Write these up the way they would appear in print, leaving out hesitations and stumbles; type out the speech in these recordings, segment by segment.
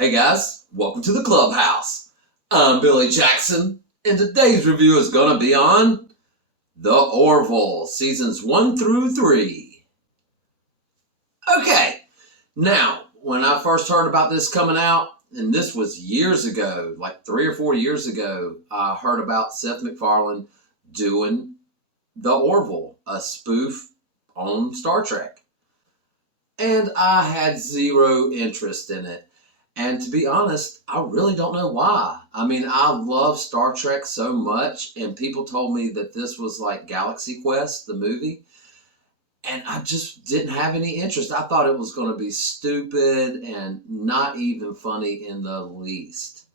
Hey guys, welcome to the clubhouse. I'm Billy Jackson, and today's review is going to be on The Orville, seasons 1 through 3. Okay, now, when I first heard about this coming out, and this was years ago, like 3 or 4 years ago, I heard about Seth MacFarlane doing The Orville, a spoof on Star Trek. And I had zero interest in it. And to be honest, I really don't know why. I mean, I love Star Trek so much, and people told me that this was like Galaxy Quest, the movie, and I just didn't have any interest. I thought it was going to be stupid and not even funny in the least.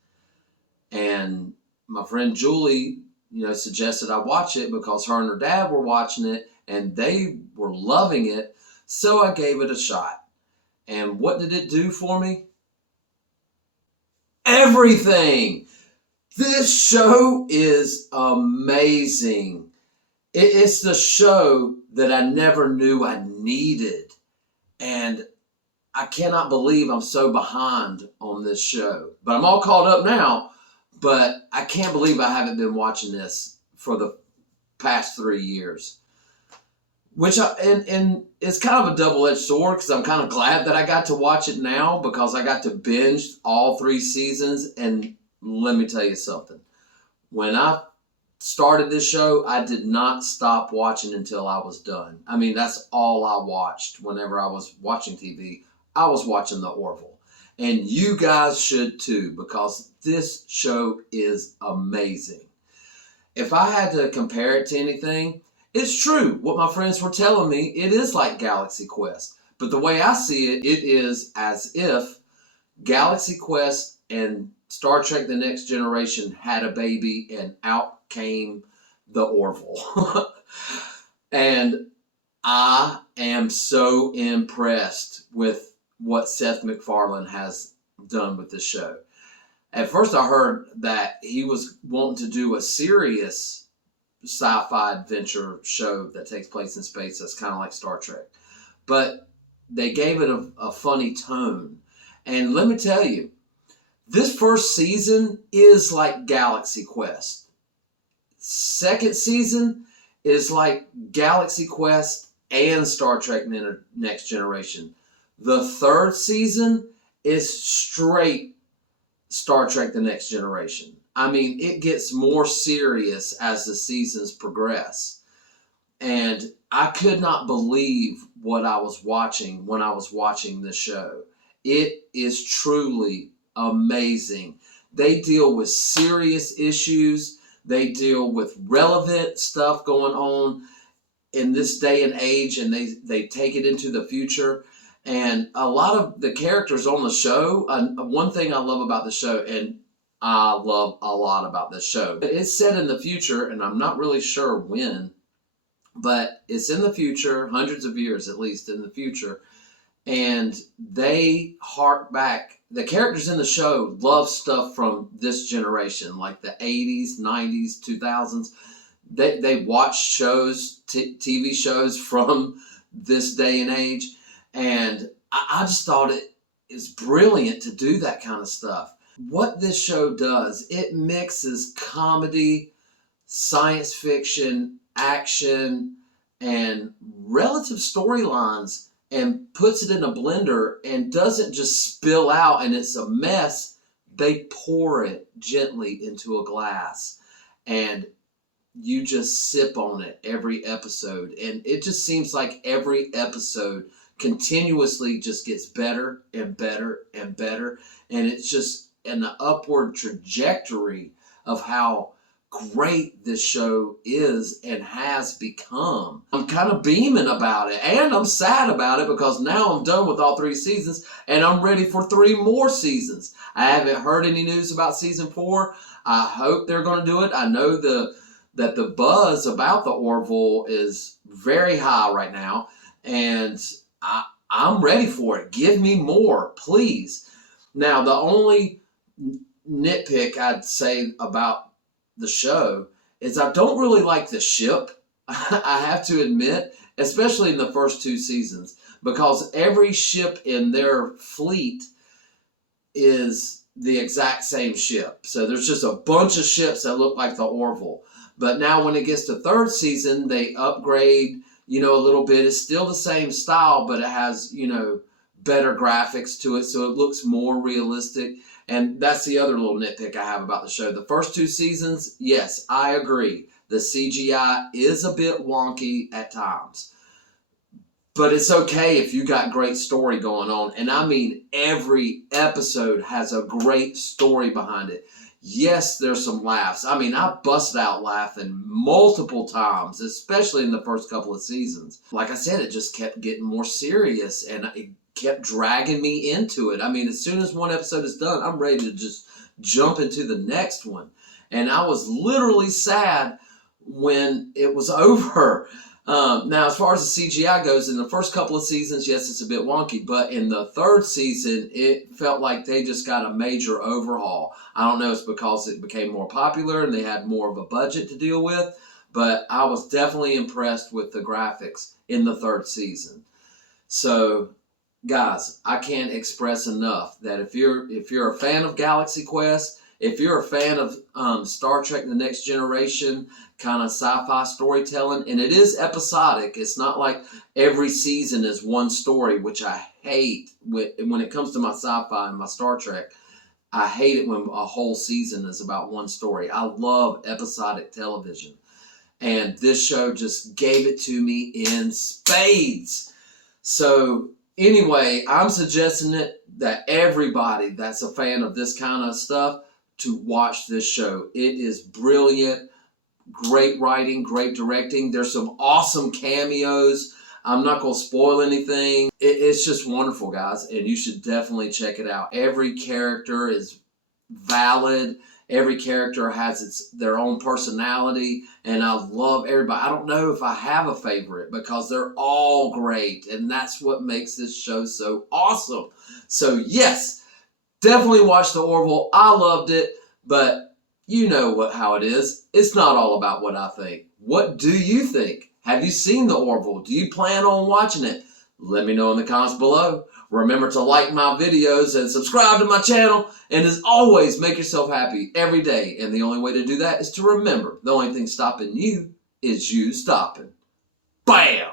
And my friend Julie, suggested I watch it because her and her dad were watching it, and they were loving it, so I gave it a shot. And what did it do for me? Everything. This show is amazing. It's the show that I never knew I needed. And I cannot believe I'm so behind on this show. But I'm all caught up now. But I can't believe I haven't been watching this for the past 3 years. And it's kind of a double-edged sword because I'm kind of glad that I got to watch it now because I got to binge all 3 seasons. And let me tell you something. When I started this show, I did not stop watching until I was done. I mean, that's all I watched whenever I was watching TV. I was watching The Orville. And you guys should too because this show is amazing. If I had to compare it to anything, it's true. What my friends were telling me, it is like Galaxy Quest. But the way I see it, it is as if Galaxy Quest and Star Trek The Next Generation had a baby and out came The Orville. And I am so impressed with what Seth MacFarlane has done with this show. At first I heard that he was wanting to do a serious sci-fi adventure show that takes place in space that's kind of like Star Trek. But they gave it a funny tone. And let me tell you, this first season is like Galaxy Quest. Second season is like Galaxy Quest and Star Trek Next Generation. The third season is straight Star Trek The Next Generation. I mean, it gets more serious as the seasons progress. And I could not believe what I was watching when I was watching this show. It is truly amazing. They deal with serious issues. They deal with relevant stuff going on in this day and age, and they take it into the future. And a lot of the characters on the show, one thing I love about the show, and I love a lot about this show. It's set in the future, and I'm not really sure when, but it's in the future, hundreds of years at least in the future, and they hark back. The characters in the show love stuff from this generation, like the 80s, 90s, 2000s. They watch shows, TV shows from this day and age, and I just thought it is brilliant to do that kind of stuff. What this show does, it mixes comedy, science fiction, action, and relative storylines and puts it in a blender and doesn't just spill out and it's a mess. They pour it gently into a glass and you just sip on it every episode. And it just seems like every episode continuously just gets better and better and better. And it's just an upward trajectory of how great this show is and has become. I'm kind of beaming about it, and I'm sad about it because now I'm done with all 3 seasons and I'm ready for 3 more seasons. I haven't heard any news about season 4. I hope they're going to do it. I know that the buzz about the Orville is very high right now, and I'm ready for it. Give me more, please. Now, the only nitpick I'd say about the show is I don't really like the ship. I have to admit, especially in the first 2 seasons, because every ship in their fleet is the exact same ship. So there's just a bunch of ships that look like the Orville. But now when it gets to third season, they upgrade, a little bit. It's still the same style, but it has, better graphics to it. So it looks more realistic. And that's the other little nitpick I have about the show. The first 2 seasons, yes, I agree. The CGI is a bit wonky at times. But it's okay if you got great story going on. And I mean, every episode has a great story behind it. Yes, there's some laughs. I mean, I busted out laughing multiple times, especially in the first couple of seasons. Like I said, it just kept getting more serious, and it kept dragging me into it. I mean, as soon as one episode is done, I'm ready to just jump into the next one. And I was literally sad when it was over. Now, as far as the CGI goes, in the first couple of seasons, yes, it's a bit wonky. But in the third season, it felt like they just got a major overhaul. I don't know if it's because it became more popular and they had more of a budget to deal with. But I was definitely impressed with the graphics in the third season. So, guys, I can't express enough that if you're a fan of Galaxy Quest, if you're a fan of Star Trek The Next Generation, kind of sci-fi storytelling, and it is episodic. It's not like every season is one story, which I hate. When it comes to my sci-fi and my Star Trek, I hate it when a whole season is about one story. I love episodic television. And this show just gave it to me in spades. So anyway, I'm suggesting that everybody that's a fan of this kind of stuff to watch this show. It is brilliant. Great writing, great directing. There's some awesome cameos. I'm not going to spoil anything. It's just wonderful, guys, and you should definitely check it out. Every character is valid. Every character has their own personality, and I love everybody. I don't know if I have a favorite because they're all great, and that's what makes this show so awesome. So, yes, definitely watch The Orville. I loved it, but you know how it is. It's not all about what I think. What do you think? Have you seen The Orville? Do you plan on watching it? Let me know in the comments below. Remember to like my videos and subscribe to my channel. And as always, make yourself happy every day. And the only way to do that is to remember the only thing stopping you is you stopping. Bam!